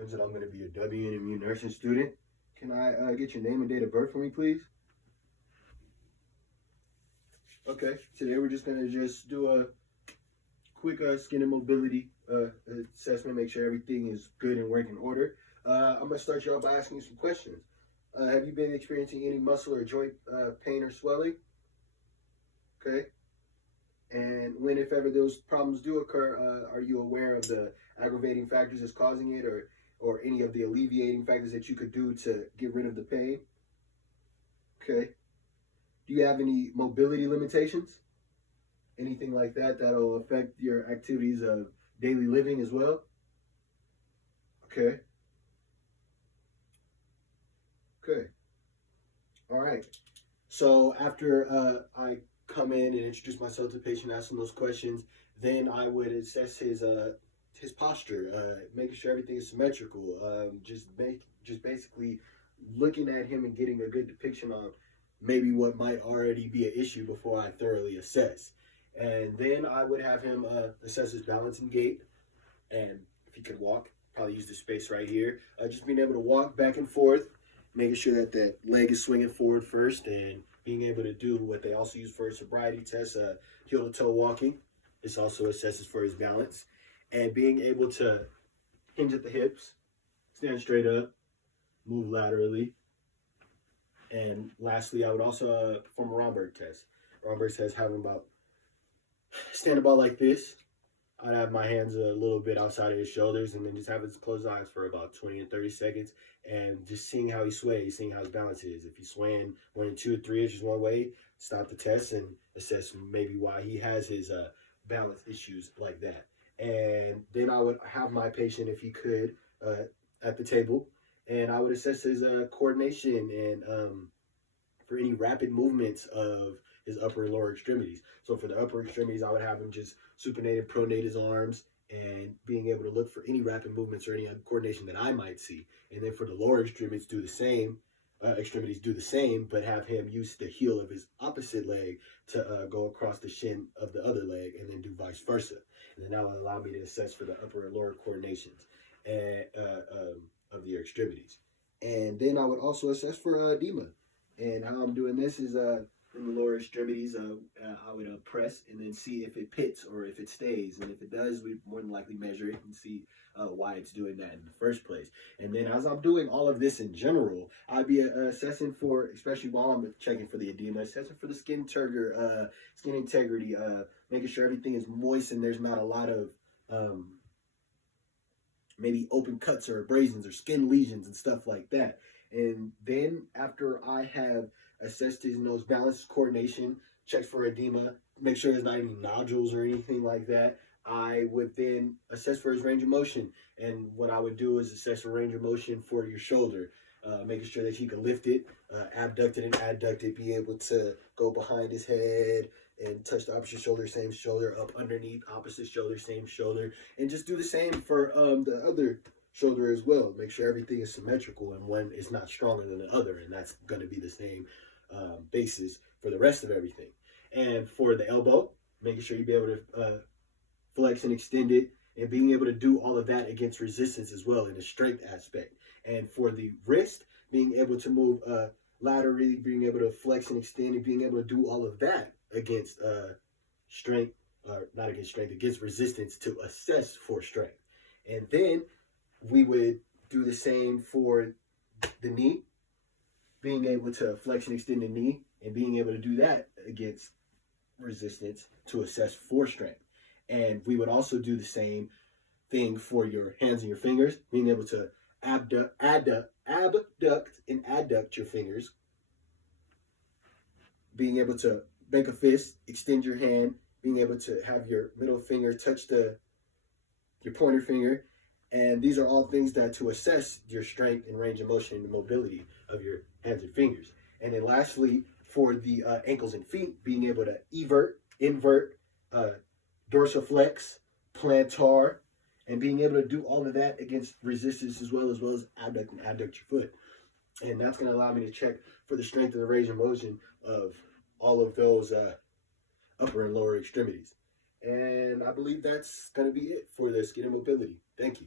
confirms that I'm going to be a WNMU nursing student. Can I get your name and date of birth for me, please? Okay, today we're just going to do a quick skin and mobility assessment, make sure everything is good and working order. I'm going to start you off by asking you some questions. Have you been experiencing any muscle or joint pain or swelling? Okay. And when, if ever, those problems do occur, are you aware of the aggravating factors that's causing it, or any of the alleviating factors that you could do to get rid of the pain? Okay. Do you have any mobility limitations? Anything like that that'll affect your activities of daily living as well? Okay. Okay. All right. So after I come in and introduce myself to the patient, ask him those questions, then I would assess his posture, making sure everything is symmetrical. Just basically looking at him and getting a good depiction on maybe what might already be an issue before I thoroughly assess. And then I would have him assess his balance and gait, and if he could walk, probably use the space right here. Just being able to walk back and forth, making sure that that leg is swinging forward first, and being able to do what they also use for a sobriety test, heel to toe walking. This also assesses for his balance, and being able to hinge at the hips, stand straight up, move laterally. And lastly, I would also perform a Romberg test. Romberg test having stand about like this. I'd have my hands a little bit outside of his shoulders, and then just have his closed eyes for about 20 and 30 seconds, and just seeing how he sways, seeing how his balance is. If he's swaying 1 2 or 3 inches one way, stop the test and assess maybe why he has his balance issues like that. And then I would have my patient, if he could, at the table, and I would assess his coordination and for any rapid movements of his upper and lower extremities. So for the upper extremities, I would have him just supinate and pronate his arms, and being able to look for any rapid movements or any coordination that I might see. And then for the lower extremities, do the same. But have him use the heel of his opposite leg to go across the shin of the other leg, and then do vice versa. And then that will allow me to assess for the upper and lower coordinations and of your extremities. And then I would also assess for edema. And how I'm doing this is in the lower extremities, I would press and then see if it pits or if it stays. And if it does, we more than likely measure it and see why it's doing that in the first place. And then as I'm doing all of this in general, I'd be assessing for, especially while I'm checking for the edema, assessing for the skin integrity, making sure everything is moist and there's not a lot of maybe open cuts or abrasions or skin lesions and stuff like that. And then after I have assessed his nose balance, coordination, checked for edema, make sure there's not any nodules or anything like that, I would then assess for his range of motion. And what I would do is assess for range of motion for your shoulder, making sure that he can lift it, abduct it and adduct it, be able to go behind his head and touch the opposite shoulder, same shoulder, up underneath, opposite shoulder, same shoulder, and just do the same for the other shoulder as well. Make sure everything is symmetrical and one is not stronger than the other, and that's going to be the same basis for the rest of everything. And for the elbow, making sure you be able to flex and extend it, and being able to do all of that against resistance as well in the strength aspect. And for the wrist, being able to move laterally, being able to flex and extend, and being able to do all of that against strength, not against strength, against resistance to assess for strength. And then we would do the same for the knee, being able to flex and extend the knee, and being able to do that against resistance to assess for strength. And we would also do the same thing for your hands and your fingers, being able to abduct and adduct your fingers, being able to make a fist, extend your hand, being able to have your middle finger touch your pointer finger. And these are all things that to assess your strength and range of motion and the mobility of your hands and fingers. And then lastly, for the ankles and feet, being able to invert, dorsiflex, plantar, and being able to do all of that against resistance as well as abduct and adduct your foot. And that's going to allow me to check for the strength and the range of motion of all of those upper and lower extremities. And I believe that's going to be it for the skin and mobility. Thank you.